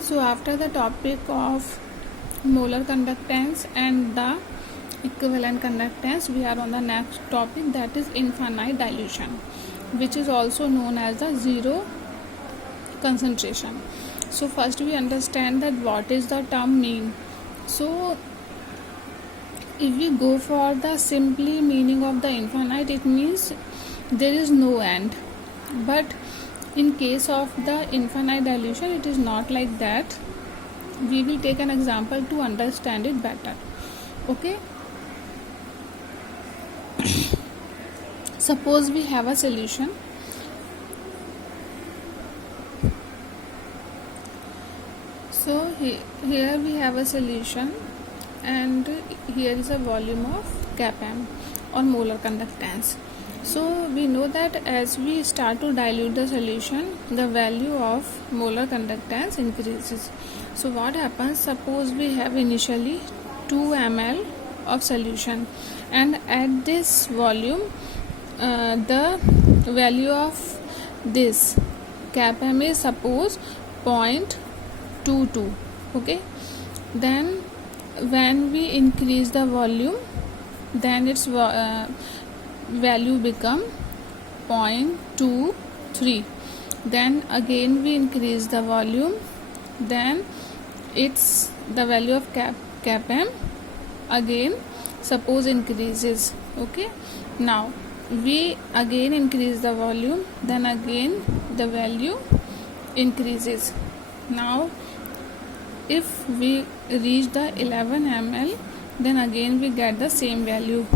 So after the topic of molar conductance and the equivalent conductance, we are on the next topic, that is infinite dilution, which is also known as the zero concentration. So first we understand that what is the term mean. So if we go for the simply meaning of the infinite, it means there is no end. But in case of the infinite dilution, it is not like that. We will take an example to understand it better. Okay. Suppose we have a solution. So here we have a solution, and here is a volume of Km or molar conductance. So we know that as we start to dilute the solution, the value of molar conductance increases. So what happens? Suppose we have initially 2 ml of solution, and at this volume the value of this Km is suppose 0.22. okay, then when we increase the volume, then its value become 0.23. then again we increase the volume, then it's the value of Km again suppose increases. Okay, now we again increase the volume, then again the value increases. Now if we reach the 11 ml, then again we get the same value.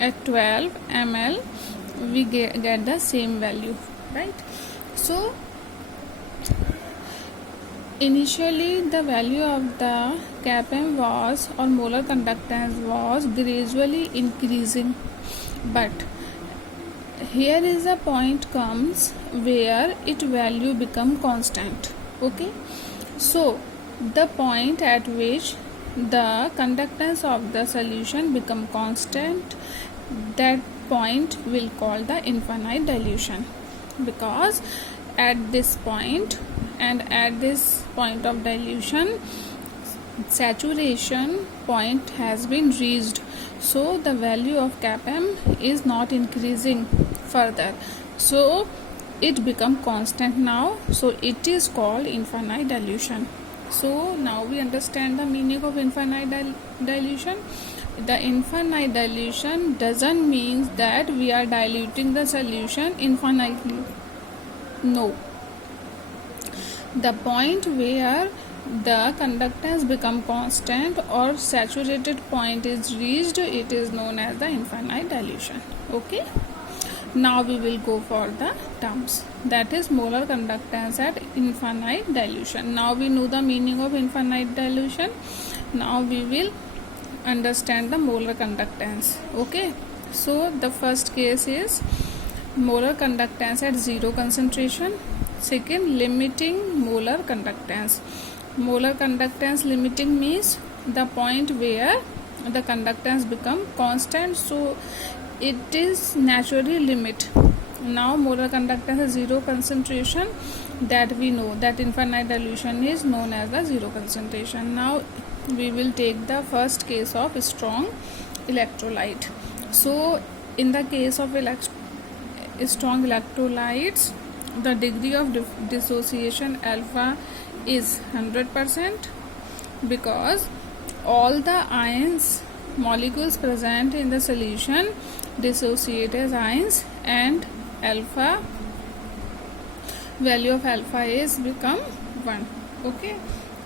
At 12 ml we get the same value, right? So initially the value of the Km was, or molar conductance was, gradually increasing, but here is a point comes where its value become constant. Okay, so the point at which the conductance of the solution become constant, that point will call the infinite dilution, because at this point and at this point of dilution, saturation point has been reached, so the value of Km is not increasing further, so it become constant now, so it is called infinite dilution. So now we understand the meaning of infinite dilution. The infinite dilution doesn't mean that we are diluting the solution infinitely. No. The point where the conductance become constant or saturated point is reached, it is known as the infinite dilution. Okay. Now we will go for the terms, that is molar conductance at infinite dilution. Now we know the meaning of infinite dilution. Now we will understand the molar conductance. Okay, so the first case is molar conductance at zero concentration. Second, limiting molar conductance. Molar conductance limiting means the point where the conductance become constant, so it is naturally limit. Now molar conductance is zero concentration, that we know that infinite dilution is known as the zero concentration. Now we will take the first case of strong electrolyte. So in the case of strong electrolytes, the degree of dissociation alpha is 100%, because all the ions molecules present in the solution dissociate as ions, and alpha value of alpha is become 1. Okay,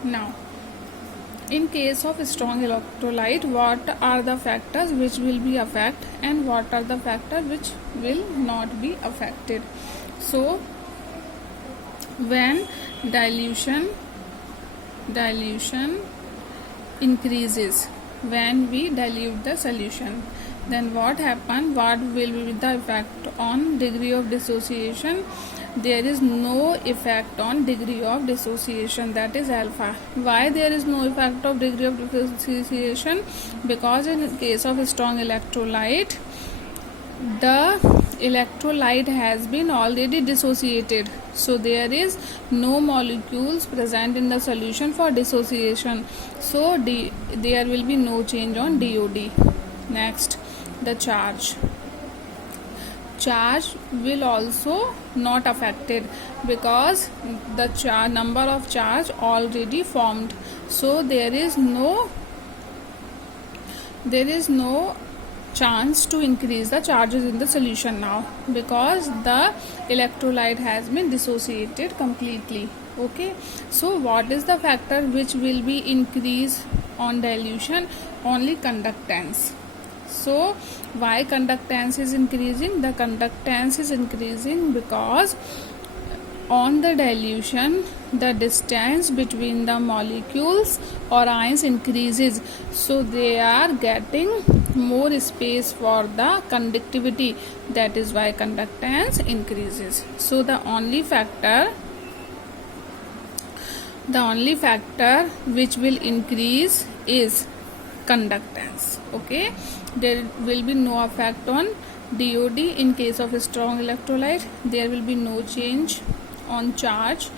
now in case of strong electrolyte, what are the factors which will be affected and what are the factors which will not be affected? So when dilution increases, when we dilute the solution, then what happen? What will be the effect on degree of dissociation? There is no effect on degree of dissociation, that is alpha. Why there is no effect of degree of dissociation? Because in case of strong electrolyte, the electrolyte has been already dissociated, so there is no molecules present in the solution for dissociation, so there will be no change on DOD. Next, the charge will also not affected because the number of charge already formed, so there is no chance to increase the charges in the solution now, because the electrolyte has been dissociated completely. Okay, so what is the factor which will be increased on dilution? Only conductance. So why conductance is increasing? The conductance is increasing because on the dilution the distance between the molecules or ions increases, so they are getting more space for the conductivity, that is why conductance increases. So the only factor which will increase is conductance. Okay, there will be no effect on DOD in case of a strong electrolyte. There will be no change on charge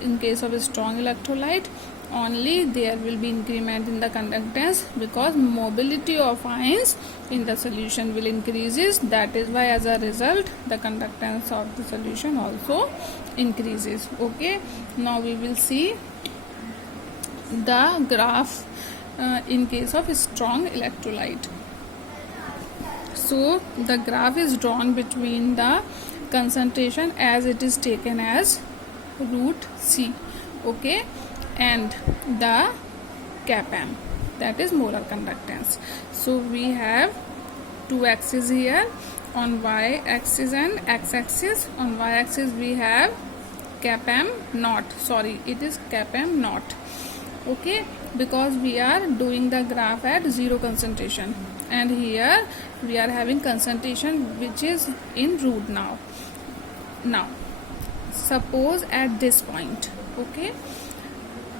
in case of a strong electrolyte. Only there will be increment in the conductance because mobility of ions in the solution will increases. That is why as a result the conductance of the solution also increases. Okay, now we will see the graph in case of a strong electrolyte. So the graph is drawn between the concentration as it is taken as root C, okay, and the CAPM, that is molar conductance. So we have two axes here, on y axis and x axis. On y axis we have CAPM naught, it is CAPM naught. Okay, because we are doing the graph at zero concentration, and here we are having concentration which is in root now. Suppose at this point, okay,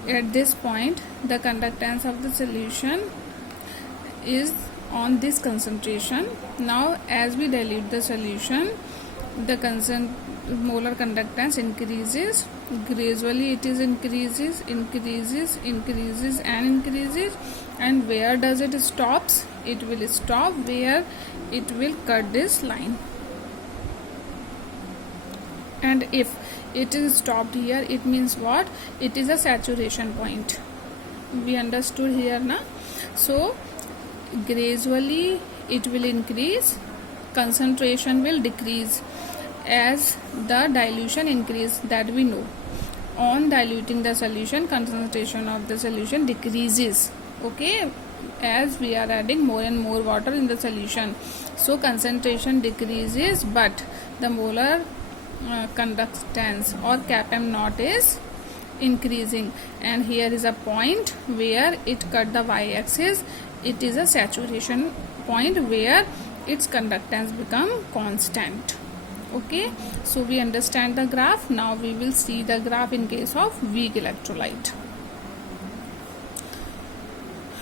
at this point the conductance of the solution is on this concentration. Now as we dilute the solution, the molar conductance increases gradually. It is increases, and where does it stops? It will stop where it will cut this line, and if it is stopped here, it means what? It is a saturation point. We understood here na? So gradually it will increase, concentration will decrease as the dilution increase, that we know. On diluting the solution, concentration of the solution decreases, okay, as we are adding more and more water in the solution. So concentration decreases, but the molar conductance or CAPM naught is increasing, and here is a point where it cut the y-axis. It is a saturation point where its conductance become constant. Okay, so we understand the graph. Now we will see the graph in case of weak electrolyte.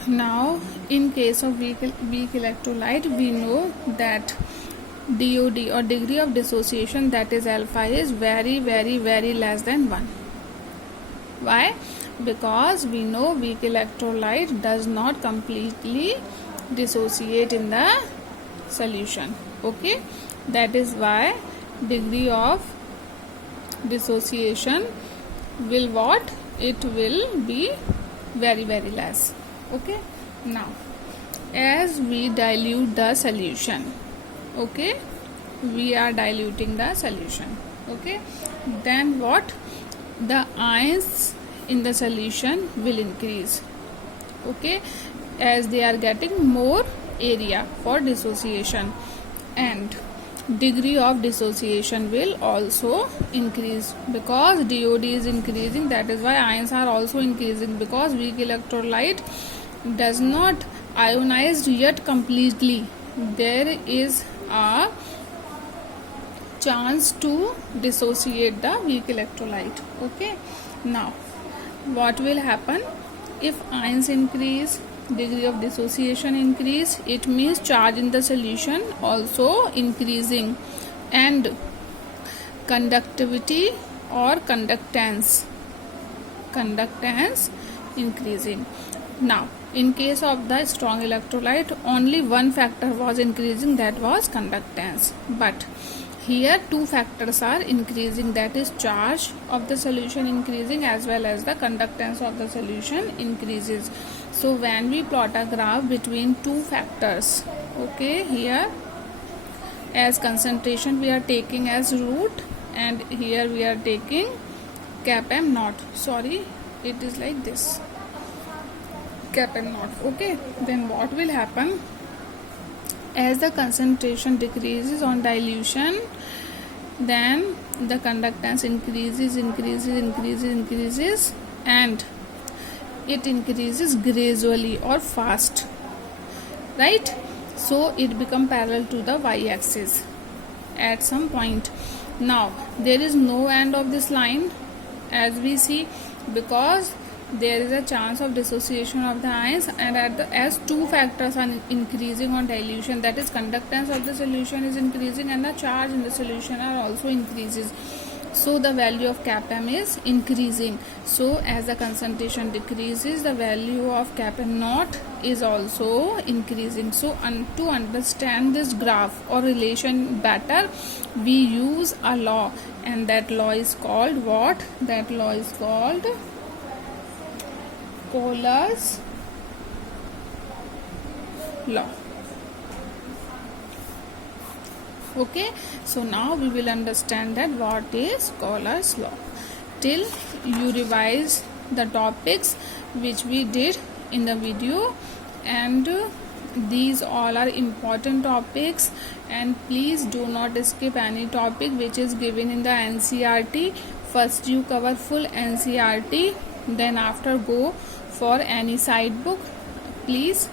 Now in case of weak electrolyte, we know that DOD or degree of dissociation, that is alpha, is very less than 1. Why? Because we know weak electrolyte does not completely dissociate in the solution. Okay, that is why degree of dissociation will what? It will be very less. Okay, now as we dilute the solution, okay, we are diluting the solution, okay, then what? The ions in the solution will increase, okay, as they are getting more area for dissociation, and degree of dissociation will also increase because DOD is increasing. That is why ions are also increasing, because weak electrolyte does not ionize yet completely. There is a chance to dissociate the weak electrolyte. Okay, now what will happen if ions increase, degree of dissociation increase? It means charge in the solution also increasing, and conductivity or conductance increasing. Now in case of the strong electrolyte, only one factor was increasing, that was conductance, but here two factors are increasing, that is charge of the solution increasing as well as the conductance of the solution increases. So when we plot a graph between two factors, okay, here as concentration we are taking as root, and here we are taking cap m naught, sorry, it is like this, cap m naught. Okay, then what will happen, as the concentration decreases on dilution, then the conductance increases, and it increases gradually or fast, right? So it become parallel to the y-axis at some point. Now there is no end of this line, as we see, because there is a chance of dissociation of the ions, and as two factors are increasing on dilution, that is conductance of the solution is increasing and the charge in the solution are also increases, so the value of cap m is increasing. So as the concentration decreases, the value of cap m naught is also increasing. So to understand this graph or relation better, we use a law, and that law is called what? That law is called Euler's law. Okay, so now we will understand that what is Euler's law. Till you revise the topics which we did in the video, and these all are important topics, and please do not skip any topic which is given in the NCERT. First you cover full NCERT, then after go for any side book. Please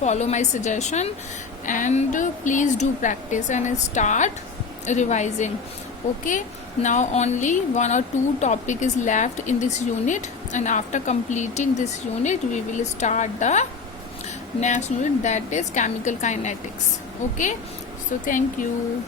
follow my suggestion, and please do practice and start revising. Okay, now only one or two topic is left in this unit, and after completing this unit we will start the next unit, that is chemical kinetics. Okay, so thank you.